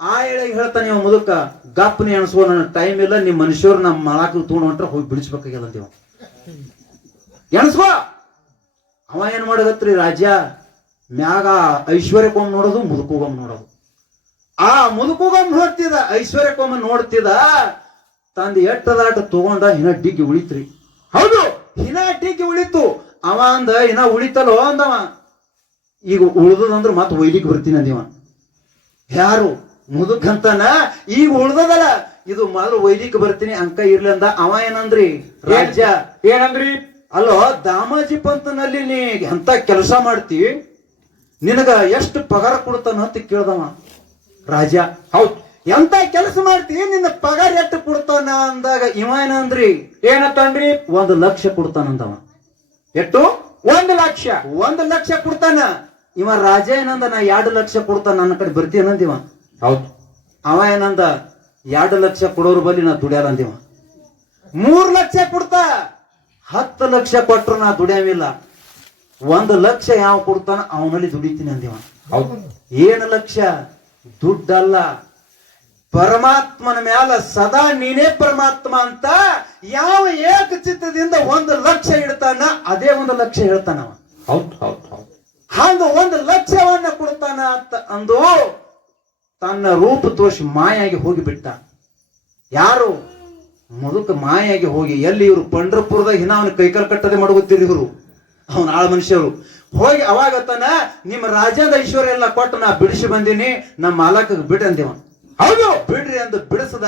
ಆ ಎಳೆಗೆ ಹೇಳ್ತಾನೆ ಇವ ಮುದುಕ, ಗಪ್ಪನಿ ಅನ್ಸ್ಕೋ, ನನ್ನ ಟೈಮ್ ಇಲ್ಲ, ನಿಮ್ ಮನುಷ್ಯರು ನಮ್ಮ ಮಳಾಕ ತಗೊಂಡು ಹೊಂಟ್ರೆ ಹೋಗಿ ಬಿಡಿಸ್ಬೇಕಾಗ್ಯದಂತೀವ. ಎಣಸ್ಕೋ. ಅವ ಏನ್ ಮಾಡಗತ್ರಿ, ರಾಜ್ಯ ಮ್ಯಾಗ ಐಶ್ವರ್ಯಕ್ಕೊಮ್ಮೆ ನೋಡೋದು, ಮುದುಕೋಗೊಮ್ಮೆ ನೋಡೋದು. ಆ ಮುದುಕೋಗೊಮ್ಮೆ ನೋಡ್ತಿದ, ಐಶ್ವರ್ಯಕ್ಕೊಮ್ಮೆ ನೋಡ್ತಿದ. ತಂದು ಎಟ್ಟದಾಟ ತಗೊಂಡ ಹಿನ ಡಿಗ್ಗಿ ಉಳಿತ್ರಿ. ಹೌದು, ಹಿನ ಡಿಗ್ಗಿ ಉಳಿತು. ಅವ ಅಂದ, ಹಿನ ಉಳಿತಲ್ಲೋ ಅಂದವ. ಈಗ ಉಳ್ದಂದ್ರ ಮತ್ ಒಯ್ಲಿಕ್ಕೆ ಬರ್ತೀನಿ ಅಂದಿವ. ಯಾರು? ಮುದುಕಂತಾನ. ಈಗ ಉಳ್ದದಲ್ಲ, ಇದು ಮೊದಲು ಒಯ್ಲಿಕ್ಕೆ ಬರ್ತೀನಿ ಅಂಕ ಇರ್ಲಿ ಅಂದ. ಅವ ಏನಂದ್ರಿ, ರಾಜ್ಯ ಏನಂದ್ರಿ? ಅಲ್ಲೋ ದಾಮಾಜಿ ಪಂತನಲ್ಲಿ ನೀ ಎಂತ ಕೆಲಸ ಮಾಡ್ತಿ, ನಿನಗ ಎಷ್ಟು ಪಗಾರ ಕೊಡ್ತಾನ ಅಂತ ಕೇಳ್ದವ ರಾಜ. ಹೌದು, ಎಂತ ಕೆಲಸ ಮಾಡ್ತಿ, ನಿನ್ನ ಪಗಾರ ಎಷ್ಟು ಕೊಡ್ತಾನ ಅಂದಾಗ ಇವ ಏನಂದ್ರಿ, ಏನಂತನ್ರಿ? 1 ಲಕ್ಷ ಕೊಡ್ತಾನಂದವ. ಎಷ್ಟು? 1 ಲಕ್ಷ 1 ಲಕ್ಷ ಕೊಡ್ತಾನ. ಇವ ರಾಜ ಏನಂದ, ನಾ 2 ಲಕ್ಷ ಕೊಡ್ತಾನ, ನನ್ನ ಕಡೆ ಬರ್ತೀನಂದಿವ. ಹೌದು. ಅವ ಏನಂದ, 2 ಲಕ್ಷ ಕೊಡೋರು ಬಲ್ಲಿ ನಾ ದುಡ್ಯಾರ ಅಂದಿವ. 3 ಲಕ್ಷ ಕೊಡ್ತಾ, 10 ಲಕ್ಷ ಕೊಟ್ರು ನಾ ದುಡಿಯವಿಲ್ಲ. 1 ಲಕ್ಷ ಯಾವ ಕೊಡ್ತಾನ ಅವನಲ್ಲಿ ದುಡಿತೀನಿ ಅಂದಿವ. ಹೌದು. ಏನು ಲಕ್ಷ? ದುಡ್ಡಲ್ಲ, ಪರಮಾತ್ಮನ ಮ್ಯಾಲ ಸದಾ ನೀನೇ ಪರಮಾತ್ಮ ಅಂತ ಯಾವ ಏಕಚಿತ್ತದಿಂದ 1 ಲಕ್ಷ ಇಡ್ತಾನ, ಅದೇ 1 ಲಕ್ಷ ಹೇಳ್ತಾನವ. ಹೌದು ಹೌದು ಹೌದು. ಹಂಗ 1 ಲಕ್ಷವನ್ನ ಕೊಡ್ತಾನ ಅಂತ ಅಂದು ತನ್ನ ರೂಪ ತೋರಿಸಿ ಮಾಯಾಗಿ ಹೋಗಿಬಿಟ್ಟ. ಯಾರು? ಮುದುಕ ಮಾಯಾಗಿ ಹೋಗಿ, ಎಲ್ಲಿ ಇವರು ಪಂಡ್ರಪುರದಾಗ ಹಿನ ಅವನ ಕೈಕಾಲು ಕಟ್ಟದೆ ಮಾಡುತ್ತೀರಿ ಇವರು, ಅವನ ಆಳ ಮನುಷ್ಯರು ಹೋಗಿ. ಅವಾಗ ತನ ನಿಮ್ಮ ರಾಜ್ಯದ ಐಶ್ವರ್ಯ ಎಲ್ಲ ಕೊಟ್ಟು ನಾ ಬಿಡಿಸಿ ಬಂದೀನಿ, ನಮ್ಮ ಮಾಲಕ ಬಿಡಂದೇವ. ಹೌದು, ಬಿಡ್ರಿ ಅಂತ ಬಿಡಿಸದ.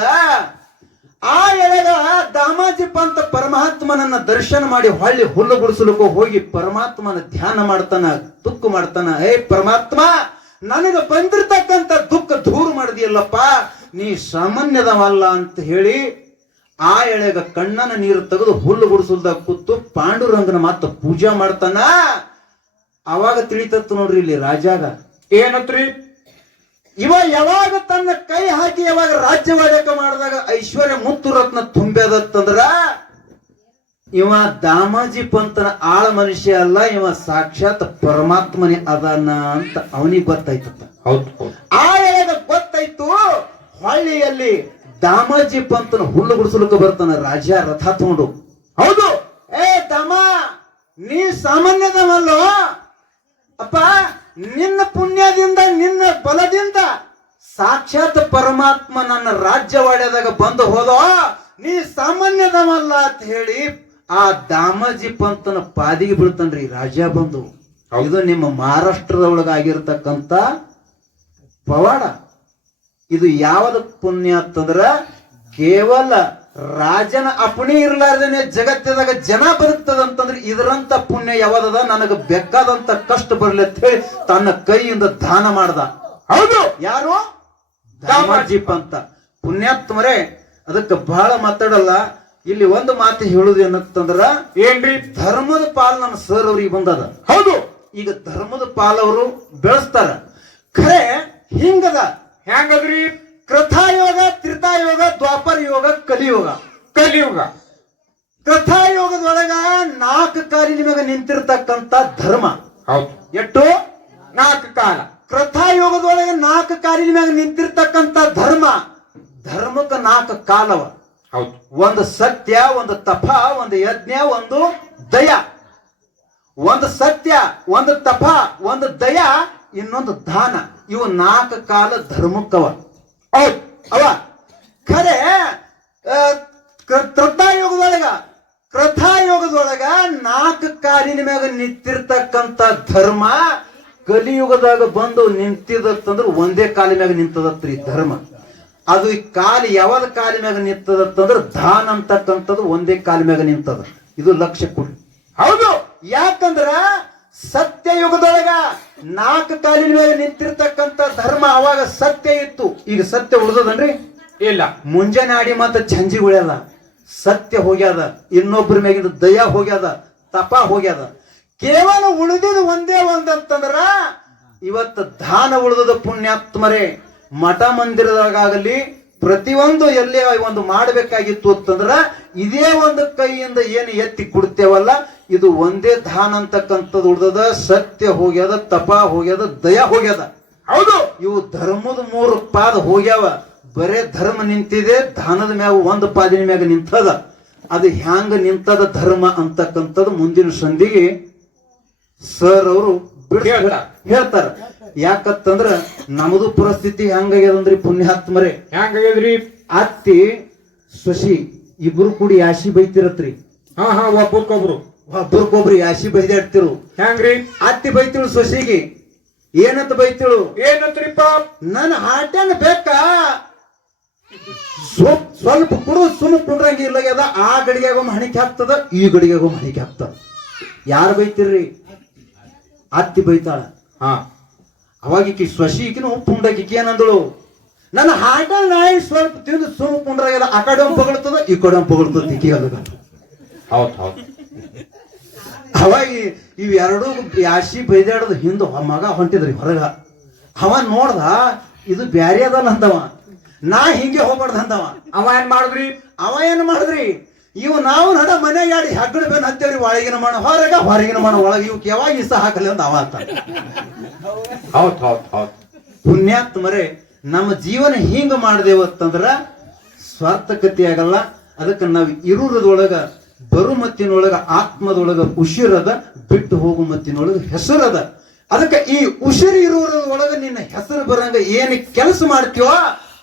ಆ ಎಳೆಗ ದಾಮಾಜಿ ಪಂತ ಪರಮಾತ್ಮನನ್ನ ದರ್ಶನ ಮಾಡಿ ಹೊಳ್ಳಿ ಹುಲ್ಲು ಗುಡಿಸಲಿಕ್ಕೂ ಹೋಗಿ ಪರಮಾತ್ಮನ ಧ್ಯಾನ ಮಾಡ್ತಾನ, ದುಃಖ ಮಾಡ್ತಾನ. ಏ ಪರಮಾತ್ಮ, ನನಗೆ ಬಂದಿರ್ತಕ್ಕಂಥ ದುಃಖ ದೂರ ಮಾಡಿದಿಯಲ್ಲಪ್ಪ, ನೀ ಸಾಮಾನ್ಯದವಲ್ಲ ಅಂತ ಹೇಳಿ ಆ ಎಳೆಗ ಕಣ್ಣನ ನೀರು ತೆಗೆದು ಹುಲ್ಲು ಗುಡಿಸಲ್ದಾಗ ಕೂತು ಪಾಂಡುರಂಗನ ಮಾತ ಪೂಜಾ ಮಾಡ್ತಾನ. ಅವಾಗ ತಿಳಿತತ್ತು ನೋಡ್ರಿ ಇಲ್ಲಿ ರಾಜಾಗ ಏನತ್ರಿ? ಇವ ಯಾವಾಗ ತನ್ನ ಕೈ ಹಾಕಿ ಯಾವಾಗ ರಾಜ್ಯವಾಡಕ ಮಾಡಿದಾಗ ಐಶ್ವರ್ಯ ಮುತ್ತು ರತ್ನ ತುಂಬ್ಯದತ್ತಂದ್ರ ಇವ ದಾಮಾಜಿ ಪಂತನ ಆಳ ಮನುಷ್ಯ ಅಲ್ಲ, ಇವ ಸಾಕ್ಷಾತ್ ಪರಮಾತ್ಮನೇ ಅದಾನ ಅಂತ ಅವನಿಗೆ ಗೊತ್ತಾಯ್ತತ್ತ. ಹೌದು. ಆ ಎಳೆಗ ಗೊತ್ತಾಯ್ತು. ಹಳ್ಳಿಯಲ್ಲಿ ದಾಮಾಜಿ ಪಂತನ ಹುಲ್ಲು ಗುಡಿಸಲಿಕ್ಕೆ ಬರ್ತಾನ ರಾಜ ರಥ ತಗೊಂಡು. ಹೌದು, ಏ ದಾಮ, ನೀ ಸಾಮಾನ್ಯದವಲ್ಲೋ ಅಪ್ಪ, ನಿನ್ನ ಪುಣ್ಯದಿಂದ ನಿನ್ನ ಬಲದಿಂದ ಸಾಕ್ಷಾತ್ ಪರಮಾತ್ಮ ನನ್ನ ರಾಜ್ಯವಾಡ್ಯದಾಗ ಬಂದು ಹೋದೋ, ನೀ ಸಾಮಾನ್ಯದವಲ್ಲ ಅಂತ ಹೇಳಿ ಆ ದಾಮಾಜಿ ಪಂತನ ಪಾದಿಗೆ ಬೀಳ್ತಾನ್ರಿ ರಾಜ ಬಂದು. ಇದು ನಿಮ್ಮ ಮಹಾರಾಷ್ಟ್ರದೊಳಗಾಗಿರ್ತಕ್ಕಂಥ ಪವಾಡ. ಇದು ಯಾವದ ಪುಣ್ಯ ಅಂತಂದ್ರ ಕೇವಲ ರಾಜನ ಅಪಣಿ ಇರ್ಲಾರ್ದೇನೆ ಜಗತ್ತದಾಗ ಜನ ಬದುಕ್ತದಂತಂದ್ರೆ ಇದರಂತ ಪುಣ್ಯ ಯಾವದದ, ನನಗೆ ಬೇಕಾದಂತ ಕಷ್ಟ ಬರ್ಲಿ ಅಂತ ಹೇಳಿ ತನ್ನ ಕೈಯಿಂದ ದಾನ ಮಾಡ್ದ. ಹೌದು, ಯಾರು? ದಾಮಾಜಿ ಪಂತ ಪುಣ್ಯಾತ್ಮರೇ. ಅದಕ್ಕೆ ಬಹಳ ಮಾತಾಡಲ್ಲ, ಇಲ್ಲಿ ಒಂದು ಮಾತು ಹೇಳುದು ಏನಂತಂದ್ರ, ಏನ್ರಿ? ಧರ್ಮದ ಪಾಲ್ ನಮ್ಮ ಸರ್ ಅವ್ರಿಗೆ ಬಂದದ. ಹೌದು, ಈಗ ಧರ್ಮದ ಪಾಲ್ ಅವರು ಬೆಳೆಸ್ತಾರ. ಖರೆ ಹಿಂಗದ. ಹೆಂಗದ್ರಿ? ಕೃತಾಯೋಗ, ತ್ರೇತಾಯೋಗ, ದ್ವಾಪರ ಯೋಗ, ಕಲಿಯೋಗ. ಕಲಿಯುಗ. ಕೃತಾಯೋಗದೊಳಗ 4 ಕಾಲಿನ ಮ್ಯಾಗ ನಿಂತಿರ್ತಕ್ಕಂಥ ಧರ್ಮ. ಹೌದು. ಎಷ್ಟು? 4 ಕಾಲ. ಕೃತಾಯೋಗದೊಳಗೆ 4 ಕಾಲಿನ ಮ್ಯಾಗ ನಿಂತಿರ್ತಕ್ಕಂಥ ಧರ್ಮ. ಧರ್ಮಕ್ಕೆ 4 ಕಾಲವ. ಹೌದು. ಒಂದು ಸತ್ಯ, ಒಂದು ತಪ, ಒಂದು ಯಜ್ಞ, ಒಂದು ದಯ. ಒಂದು ಸತ್ಯ, ಒಂದು ತಪ, ಒಂದು ದಯ, ಇನ್ನೊಂದು ದಾನ. ಇವು 4 ಕಾಲ ಧರ್ಮಕ್ಕವ. ಹೌದು ಅವ. ಖರೆ ಕೃತಾಯೋಗದೊಳಗ 4 ಕಾಲಿನ ಮ್ಯಾಗ ನಿಂತಿರ್ತಕ್ಕಂಥ ಧರ್ಮ ಕಲಿಯುಗದಾಗ ಬಂದು ನಿಂತಿದತ್ತಂದ್ರ ಒಂದೇ ಕಾಲಿ ಮ್ಯಾಗ ನಿಂತದತ್ರಿ ಧರ್ಮ. ಅದು ಈ ಕಾಲಿ ಯಾವ್ದ ಕಾಲಿ ಮ್ಯಾಗ ನಿಂತದತ್ತಂದ್ರ ದಾನ ಅಂತಕ್ಕಂಥದ್ದು ಒಂದೇ ಕಾಲಿ ಮ್ಯಾಗ ನಿಂತದ. ಇದು ಲಕ್ಷ್ಯ ಕೊಡಿ. ಹೌದು, ಯಾಕಂದ್ರ ಸತ್ಯಯುಗದೊಳಗ 4 ಕಾಲಿನ ಮೇಲೆ ನಿಂತಿರ್ತಕ್ಕಂಥ ಧರ್ಮ ಅವಾಗ ಸತ್ಯ ಇತ್ತು. ಈಗ ಸತ್ಯ ಉಳಿದದನ್ರಿ? ಇಲ್ಲ. ಮುಂಜಾನೆ ಆಡಿ ಮಾತ್ರ ಚಂಜಿ ಉಳ್ಯದ, ಸತ್ಯ ಹೋಗ್ಯದ. ಇನ್ನೊಬ್ಬರ ಮ್ಯಾಗಿಂದ ದಯ ಹೋಗ್ಯದ, ತಪ ಹೋಗ್ಯದ. ಕೇವಲ ಉಳಿದಿದ್ದು ಒಂದೇ ಒಂದಂತಂದ್ರ ಇವತ್ತು ದಾನ ಉಳಿದ ಪುಣ್ಯಾತ್ಮರೇ. ಮಠ ಮಂದಿರದಾಗಲಿ ಪ್ರತಿಯೊಂದು ಎಲ್ಲೇ ಒಂದು ಮಾಡಬೇಕಾಗಿತ್ತು ಅಂತಂದ್ರ ಇದೇ ಒಂದು ಕೈಯಿಂದ ಏನು ಎತ್ತಿ ಕೊಡ್ತೇವಲ್ಲ, ಇದು ಒಂದೇ ದಾನ ಅಂತಕ್ಕಂಥದ್ದು ಉಳಿದದ. ಸತ್ಯ ಹೋಗ್ಯದ, ತಪ ಹೋಗ್ಯದ, ದಯ ಹೋಗ್ಯದ. ಹೌದು, ಇವು ಧರ್ಮದ 3 ಪಾದ ಹೋಗ್ಯಾವ. ಬರೇ ಧರ್ಮ ನಿಂತಿದೆ, ದಾನದ ಮ್ಯಾಗ 1 ಪಾದಿನ ಮ್ಯಾಗ ನಿಂತದ. ಅದು ಹ್ಯಾಂಗ ನಿಂತದ ಧರ್ಮ ಅಂತಕ್ಕಂಥದ್ದು ಮುಂದಿನ ಸಂಧಿಗೆ ಸರ್ ಅವರು ಹೇಳ್ತಾರ. ಯಾಕಂತಂದ್ರ ನಮ್ದು ಪರಿಸ್ಥಿತಿ ಹೆಂಗಾಗ್ಯದಂದ್ರಿ ಪುಣ್ಯಾತ್ಮರೇ. ಹೆಂಗಾಗ್ಯದ್ರಿ? ಅತ್ತಿ ಸೊಸಿ ಇಬ್ರು ಕೂಡಿ ಯಾಸಿ ಬೈತಿರತ್ರಿ. ಒಬ್ಬರಿಗೊಬ್ರು ಯಾಸಿ ಬೈದಾಡ್ತಿರು. ಹೆಂಗ್ರಿ? ಅತ್ತಿ ಬೈತಿಳು ಸೊಸಿಗೆ. ಏನಂತ ಬೈತಿಳು? ಏನಂತ್ರಿಪ್ಪ? ನನ್ನ ಹಾಟನ್ ಬೇಕಾ, ಸ್ವಲ್ಪ ಕುಡು ಸುಮ್ಮ ಕುಂಡ್ರಂಗಿ ಇಲ್ಲಾಗ್ಯದ. ಆ ಗಡಿಗೆಗೊಮ್ಮೆ ಹಣಿಕೆ ಹಾಕ್ತದ, ಈ ಗಡಿಗೆಗೊಮ್ಮೆ ಹಣಿಕೆ ಹಾಕ್ತದ. ಯಾರು ಬೈತಿರ್ರಿ? ಅತ್ತಿ ಬೈತಾಳ. ಅವಾಗ ಈಕಿ ಸೊಸಿಕಿನ ಉಪ್ಪುಂಡಾಕಿ ಏನಂದಳು? ನನ್ನ ಹಾಟ ನಾಯಿ ಸ್ವಲ್ಪ ತಿಂದು ಸುಮ್ಮ ಕುಂಡ್ರಾಗ್ಯದ. ಆ ಕಡೆ ಪಗಳ್ತದ, ಈ ಕಡೆ ಪಗಳ್ತದ. ಈಕಿ ಅದ. ಹೌದು ಹೌದು. ಅವಾಗ ಇವೆರಡೂ ಯಾಶಿ ಬೈದಾಡೋದು ಹಿಂದೆ ಮಗ ಹೊಂಟಿದ್ರಿ ಹೊರಗ. ಅವ ನೋಡ್ದ ಇದು ಬ್ಯಾರೆ ಅದಲ್ಲ ಅಂದವ, ನಾ ಹಿಂಗೆ ಹೋಗ್ಬಾರ್ದು ಅಂದವ. ಅವ ಏನ್ ಮಾಡಿದ್ರಿ? ಅವ ಏನ್ ಮಾಡಿದ್ರಿ, ಇವು ನಾವು ನಡ ಮನೆಗೆ ಆಡಿ ಹೆಗ್ಗಡ ಬೇನ್ ಹತ್ತೇವ್ರಿ, ಒಳಗಿನ ಮಾಡ ಹೊರಗ ಹೊರಗಿನ ಮಾಡ ಒಳಗೆ, ಇವಕ್ಕೆ ಯಾವಾಗ ಇಷ್ಟ ಹಾಕಲಿ ಅಂತ ಅವ ಅಂತ. ಹೌದ್ ಹೌದ್ ಹೌದ್. ಪುಣ್ಯಾತ್ಮರೇ, ನಮ್ಮ ಜೀವನ ಹಿಂಗ ಮಾಡ್ದೇವತ್ತಂದ್ರ ಸ್ವಾರ್ಥಕತೆ ಆಗಲ್ಲ. ಅದಕ್ಕೆ ನಾವು ಇರುವುದೊಳಗ ಬರು ಮತ್ತಿನೊಳಗ ಆತ್ಮದೊಳಗ ಉಸಿರದ, ಬಿಟ್ಟು ಹೋಗು ಮತ್ತಿನೊಳಗ ಹೆಸರದ. ಅದಕ್ಕೆ ಈ ಉಸಿರು ಇರುವುದರೊಳಗ ನಿನ್ನ ಹೆಸರು ಬರಂಗ ಏನು ಕೆಲಸ ಮಾಡ್ತೀವೋ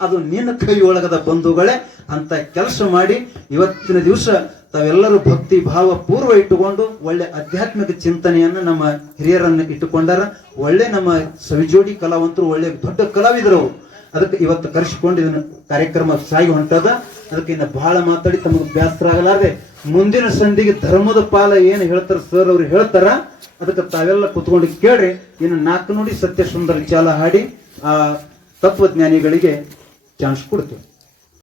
ಅದು ನಿನ್ನ ಕೈ ಒಳಗದ ಬಂಧುಗಳೇ. ಅಂತ ಕೆಲಸ ಮಾಡಿ ಇವತ್ತಿನ ದಿವಸ ತಾವೆಲ್ಲರೂ ಭಕ್ತಿ ಭಾವ ಪೂರ್ವ ಇಟ್ಟುಕೊಂಡು ಒಳ್ಳೆ ಆಧ್ಯಾತ್ಮಿಕ ಚಿಂತನೆಯನ್ನ ನಮ್ಮ ಹಿರಿಯರನ್ನು ಇಟ್ಟುಕೊಂಡಾರ. ಒಳ್ಳೆ ನಮ್ಮ ಸವಿಜೋಡಿ ಕಲಾವಂತರು, ಒಳ್ಳೆ ದೊಡ್ಡ ಕಲಾವಿದರು. ಅದಕ್ಕೆ ಇವತ್ತು ಕರೆಸಿಕೊಂಡು ಇದನ್ನ ಕಾರ್ಯಕ್ರಮ ಸಾಗಿ ಹೊಂಟದ. ಅದಕ್ಕೆ ಇನ್ನು ಬಹಳ ಮಾತಾಡಿ ತಮಗೆ ಬೇಸರ ಆಗಲಾರದೆ ಮುಂದಿನ ಸಂಧಿಗೆ ಧರ್ಮದ ಪಾಲ ಏನು ಹೇಳ್ತಾರ ಸರ್ ಅವ್ರು ಹೇಳ್ತಾರ. ಅದಕ್ಕೆ ತಾವೆಲ್ಲ ಕುತ್ಕೊಂಡು ಕೇಳ್ರಿ. ಇನ್ನು 4 ನುಡಿ ಸತ್ಯ ಸುಂದರ ಚಾಲ ಹಾಡಿ ಆ ತತ್ವಜ್ಞಾನಿಗಳಿಗೆ ಚಾನ್ಸ್ ಕೊಡ್ತೇವೆ.